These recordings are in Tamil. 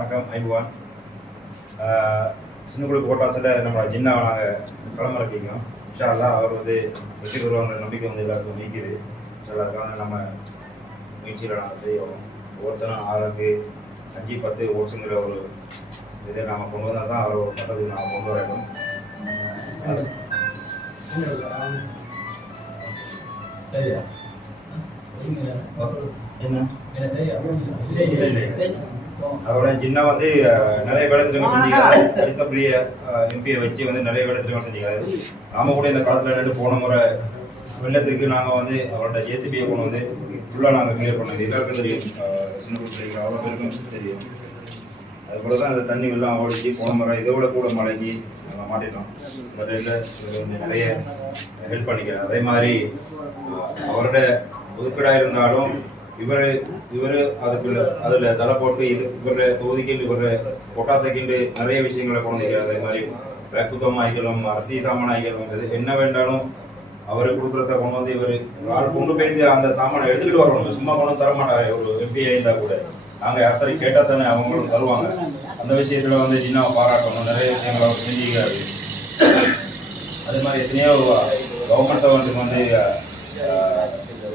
வணக்கம் ஐபுவான். சின்னக்குழு கோட்டாசில் நம்ம ஜின்னாவை நாங்கள் களமிறக்கிக்கோம். இன்ஷா அல்லாஹ் அவர் வந்து வெற்றி பெறுவாங்கிற நம்பிக்கை வந்து எல்லாருக்கும் நீக்குது. இன்ஷா அல்லாஹ் அதுக்கான நம்ம முயற்சியில் நாங்கள் செய்வோம். ஒவ்வொருத்தரும் 6க்கு 5-10 ஓட்ஸுங்கிற ஒரு இதை நாம் கொண்டு வந்தால் தான் அவர் ஒரு பட்டத்துக்கு நாம் கொண்டு வரணும். அதோட ஜின்னா வந்து நிறைய வேலைத்திட்டங்கள் செஞ்சுக்கிறாரு. அரிசப்பிரிய எம்பியை வச்சு வந்து நிறைய வேலைத்திட்டங்கள் செஞ்சுக்கிறாரு. நாம கூட இந்த காலத்தில் ரெண்டு போன முறை வெள்ளத்துக்கு நாங்கள் வந்து அவரோட ஜேசிபியை கொண்டு வந்து ஃபுல்லாக நாங்கள் கிளியர் பண்ணது எல்லாருக்கும் தெரியும். சின்ன பிள்ளைங்க அவ்வளோ பேருக்கும் தெரியும். அதுபோல தான் அந்த தண்ணி வெள்ளம் ஓடிச்சு. போன முறை இதோட கூட மழைக்கு நாங்கள் மாட்டிட்டோம். இந்த டைமில் வந்து நிறைய ஹெல்ப் பண்ணிக்கிறேன். அதே மாதிரி அவரோட ஒதுக்கீடாக இருந்தாலும் இவர் அதுக்குள்ள அதில் தலை போட்டு இவர தொகுதிக்கு இவர பொட்டாசைக்கிண்டு நிறைய விஷயங்களை கொண்டு வைக்கிறார். அதே மாதிரி ரக்குத்தம் ஆகிக்கலும் அரிசி சாமான் ஆகிக்கலும் இது என்ன வேண்டாலும் அவரை கொடுக்குறத கொண்டு வந்து இவர் ஆள் கொண்டு போய் அந்த சாமானை எடுத்துக்கிட்டு வரணும். சும்மா கொண்டு தர மாட்டார். ஒரு எம்பி இருந்தால் கூட நாங்கள் யாசரி கேட்டால் தானே அவங்களும் தருவாங்க. அந்த விஷயத்தில் வந்து ஜின்னாவை பாராட்டணும். நிறைய விஷயங்களை அவர் செஞ்சுக்கிறாரு. அதே மாதிரி எத்தனையோ கவர்மெண்ட் சர்வெண்ட்டுக்கு வந்து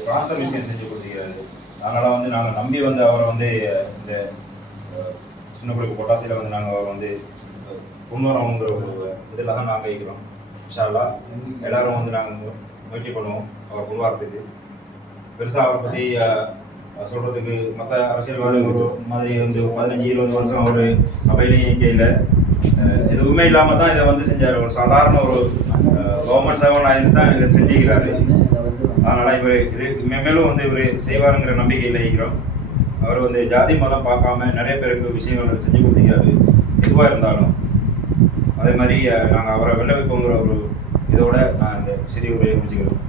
ட்ரான்ஸ்ஃபர் விஷயம் செஞ்சு கொடுத்துக்கிறாரு. நாங்களாம் வந்து நாங்கள் நம்பி வந்து அவரை வந்து இந்த சின்னக்குழுக்கு பொட்டாசியில் வந்து நாங்கள் அவரை வந்து கொண்டு வரணுங்கிற ஒரு இதில் தான் நாங்கள் இருக்கிறோம். இன்ஷா அல்லாஹ் எல்லாரும் வந்து நாங்கள் முயற்சி பண்ணுவோம் அவர் கொண்டு வரத்துக்கு. பெருசாக அவரை பற்றி சொல்கிறதுக்கு மற்ற அரசியல்வாதிகள் மாதிரி வந்து 15-20 வருஷம் ஒரு சபையிலையும் இயற்கையில் எதுவுமே இல்லாமல் தான் இதை வந்து செஞ்சார். ஒரு சாதாரண ஒரு கவர்மெண்ட் சர்வனாக இருந்து தான் இதை செஞ்சுக்கிறாரு. அதனால் இவர் இது மேலும் வந்து இவர் செய்வாருங்கிற நம்பிக்கையில் இருக்கிறோம். அவர் வந்து ஜாதி மதம் பார்க்காம நிறைய பேருக்கு விஷயங்கள் செஞ்சு கொடுத்துக்கிறாரு. எதுவாக இருந்தாலும் அதே மாதிரி நாங்கள் அவரை வெள்ள வைப்போங்கிற ஒரு இதோட நான் இந்த சிறிய உரையை முடிச்சுக்கிறோம்.